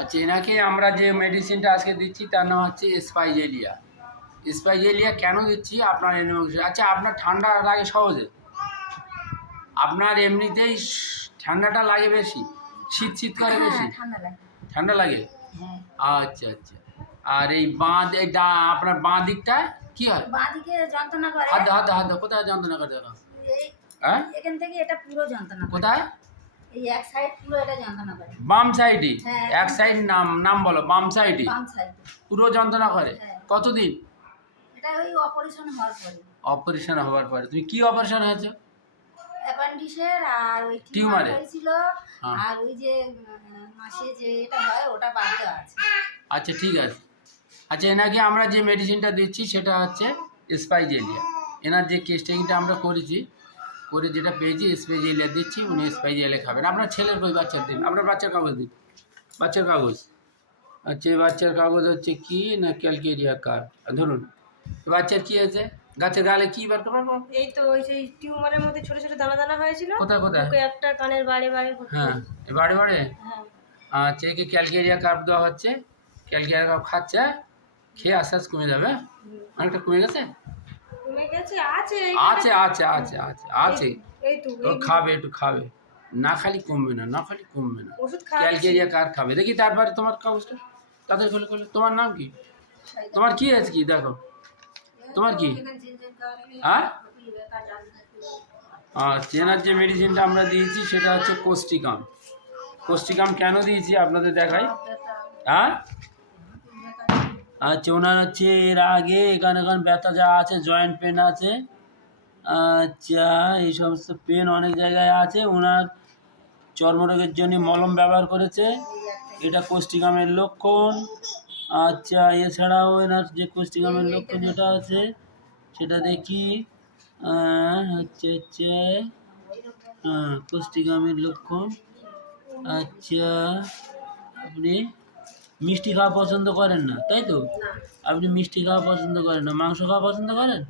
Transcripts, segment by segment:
আচ্ছা, এনাকে আমরা যে মেডিসিনটা আজকে দিচ্ছি তার নাম হচ্ছে স্পাইজেলিয়া। স্পাইজেলিয়া কেন দিচ্ছি আপনার আচ্ছা, আপনার ঠান্ডা লাগে সহজে? আপনার এমনিতেই ঠান্ডাটা লাগে বেশি, শীত শীত করে বেশি? ঠান্ডা লাগে। আচ্ছা আচ্ছা। আর এই আপনার বাঁ দিকটা কি হয়? বাঁ দিকে যন্ত্রণা করে। হাত হাত কোথায় যন্ত্রণা করে দেখো? হ্যাঁ, এখান থেকে এটা পুরো যন্ত্রণা করে। কোথায়? এই এক সাইড পুরো এটা যন্ত্রণা করে। বাম সাইডে? হ্যাঁ, এক সাইড নাম বলো। বাম সাইডে বাম সাইডে পুরো যন্ত্রণা করে? হ্যাঁ। কতদিন? এটা ওই অপারেশন হওয়ার পরে। অপারেশন হওয়ার পরে। তুমি কি অপারেশন হয়েছে? অ্যাপেন্ডিক্সের আর ওই টিউমার হয়েছিল। আর ওই যে মাসে যে এটা হয় ওটা বাদ দেওয়া আছে। আচ্ছা ঠিক আছে। আচ্ছা, এনাকে আমরা যে মেডিসিনটা দিচ্ছি সেটা হচ্ছে স্পাইজেলিয়া। এনার যে কেসটিংটা আমরা করেছি, করে যেটা পেয়েছি স্পাইজেলিয়া দিচ্ছি, উনি স্পাইজেলিয়া খাবেন। আপনার ছেলের কই বাচ্চার দিন, আপনার বাচ্চার কাগজ দিন। বাচ্চার কাগজ। আচ্ছা, বাচ্চার কাগজ হচ্ছে কি না ক্যালকেরিয়া কার্ড ধরুন। বাচ্চার কি হয়েছে? গাছের গালে কি বার করবো? এই তো ওই সেই টিউমারের মধ্যে ছোট ছোট দানা দানা হয়েছিল। কোথায় কোথায়? বুকে একটা, কানের বাড়ে বাড়ে। হ্যাঁ, বাড়ে বাড়ে। হ্যাঁ। আচ্ছা, একে ক্যালকেরিয়া কার্ড দেওয়া হচ্ছে। ক্যালকেরিয়া কার্ড খাচ্ছে, খেয়ে আস্তে আস্তে কমে যাবে। অনেকটা কমে গেছে? কমে গেছে। আছে আছে আছে আছে আছে আছে। এই তো খাবে, একটু খাবে। না খালি কমবে না, না খালি কমবে না। ওষুধ খাওয়া। ক্যালকেরিয়া কার খাবে দেখি। তারপরে তোমার কাগজটা তাদের খোলে খোলে। তোমার নাম কি? তোমার কি আছে কি দেখো? তোমার কি? হ্যাঁ, চেনার যে মেডিসিনটা আমরা দিয়েছি সেটা হচ্ছে কোস্টিকাম। কোস্টিকাম কেন দিয়েছি আপনাদের দেখাই। হ্যাঁ, আচ্ছা, ওনার হচ্ছে এর আগে এখানে ব্যথা যা আছে, জয়েন্ট পেন আছে। আচ্ছা, এই সমস্ত পেন অনেক জায়গায় আছে। ওনার চর্মরোগের জন্য মলম ব্যবহার করেছে, এটা কোস্টিকামের লক্ষণ। আচ্ছা, এছাড়াও এনার যে কোস্টিকামের লক্ষণ যেটা আছে সেটা দেখি। হচ্ছে হচ্ছে কোস্টিকামের লক্ষণ। আচ্ছা, আপনি মিষ্টি খাওয়া পছন্দ করেন না, তাই তো? আপনি মিষ্টি খাওয়া পছন্দ করেন না, মাংস খাওয়া পছন্দ করেন?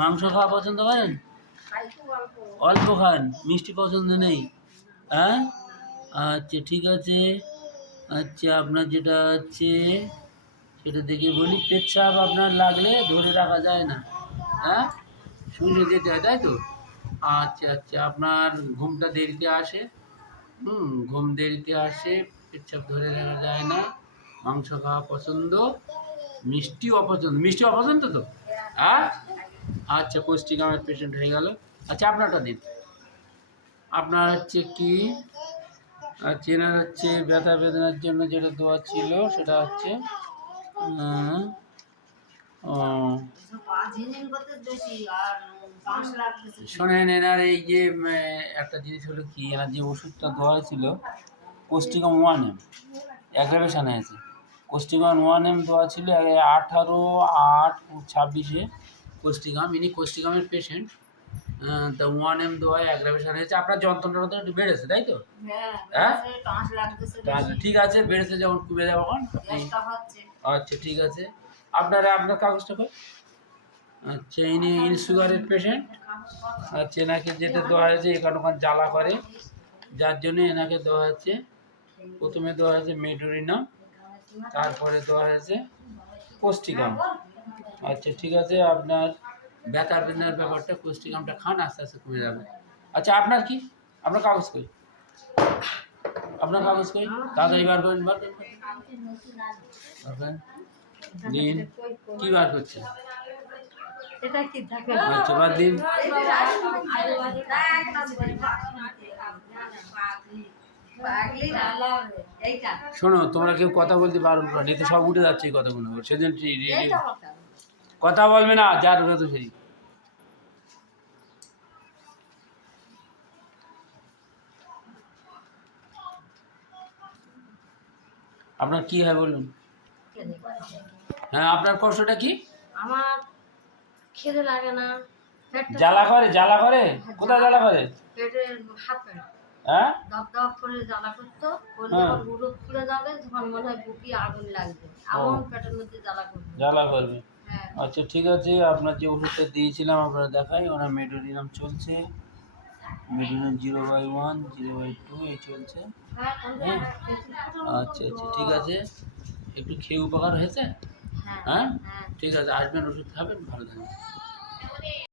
মাংস খাওয়া পছন্দ করেন? অল্প খান, মিষ্টি পছন্দ নেই। হ্যাঁ, আচ্ছা ঠিক আছে। আচ্ছা, আপনার যেটা হচ্ছে সেটা দেখে বলি। পেচ্ছাপ আপনার লাগলে ধরে রাখা যায় না, হ্যাঁ, শুনে যেতে হয়, তাই তো? আচ্ছা আচ্ছা, আপনার ঘুমটা দেরিতে আসে। ঘুম দেরিতে আসে, পেচ্ছাপ ধরে রাখা যায় না, মাংস খাওয়া পছন্দ, মিষ্টি অপছন্দ। মিষ্টি অপছন্দ তো? হ্যাঁ, আচ্ছা, কোস্টিকামের পেশেন্ট হয়ে গেল। আচ্ছা, আপনারটা দিন। আপনার হচ্ছে কি? চেনার হচ্ছে ব্যথা বেদনার জন্য যেটা দেওয়া ছিল সেটা হচ্ছে শোনেন, এনার এই যে একটা জিনিস হলো কি, এনার যে ওষুধটা দেওয়া হয়েছিল কোস্টিকাম 1M, অ্যাগ্রাভেশন হয়েছে। কোস্টিকাম 1M দেওয়া ছিল 18/8/26 কোস্টিকাম। ইনি কোস্টিকামের পেশেন্ট। তা 1M দেওয়ায় অ্যাগ্রাভেশন হয়েছে। আপনার যন্ত্রণাটা তো একটু বেড়েছে, তাই তো? হ্যাঁ, ঠিক আছে, বেড়েছে যখন কমে যাবে তখন। আচ্ছা ঠিক আছে। আপনার কাগজটা কই? আচ্ছা, ইনি সুগারের পেশেন্ট। আচ্ছা, এনাকে যেটা দেওয়া হয়েছে এখানে ওখানে জ্বালা করে, যার জন্য এনাকে দেওয়া হচ্ছে, প্রথমে দেওয়া হয়েছে মেডোরিনাম, তারপরে দেওয়া হয়েছে কোস্টিকাম। আচ্ছা ঠিক আছে, আপনার ব্যথা বেদনার ব্যাপারটা কোস্টিকামটা খান, আস্তে আস্তে কমে যাবে। আচ্ছা, আপনার কি? আপনার কাগজ কই? আপনার কাগজ কই? তাড়াতাড়ি বার করেন, বার করেন। দিন, কি বার করছেন? আচ্ছা, বাদ দিন। শোনো, তোমরা কেউ কথা বলতে বারণ করো, এই তো সব উঠে যাচ্ছে এই কথাগুলো। সেদিন কথা বলবে না, যার তো সেই। আপনার কি হয় বলুন? হ্যাঁ, আপনার কষ্টটা কি? আমার খেতে লাগে না, জ্বালা করে? জ্বালা করে কোথায়? জ্বালা করে পেটে, হাতে। হ্যাঁ, দপ দপ করে জ্বালা করতো, যখন গুঁড়ো খুলে যাবে তখন মনে হয় বুকে আগুন লাগবে, এমন পেটের মধ্যে জ্বালা করবে। জ্বালা করবে? আচ্ছা ঠিক আছে, আপনার যে ওষুধটা দিয়েছিলাম আপনারা দেখাই। ওনার মেডোরিনাম চলছে, মেডোরিনাম 0/1 0/2 এই চলছে। হ্যাঁ, আচ্ছা আচ্ছা ঠিক আছে, একটু খেয়ে উপকার হয়েছে? হ্যাঁ হ্যাঁ হ্যাঁ ঠিক আছে, আসবেন, ওষুধ খাবেন, ভালো থাকবেন।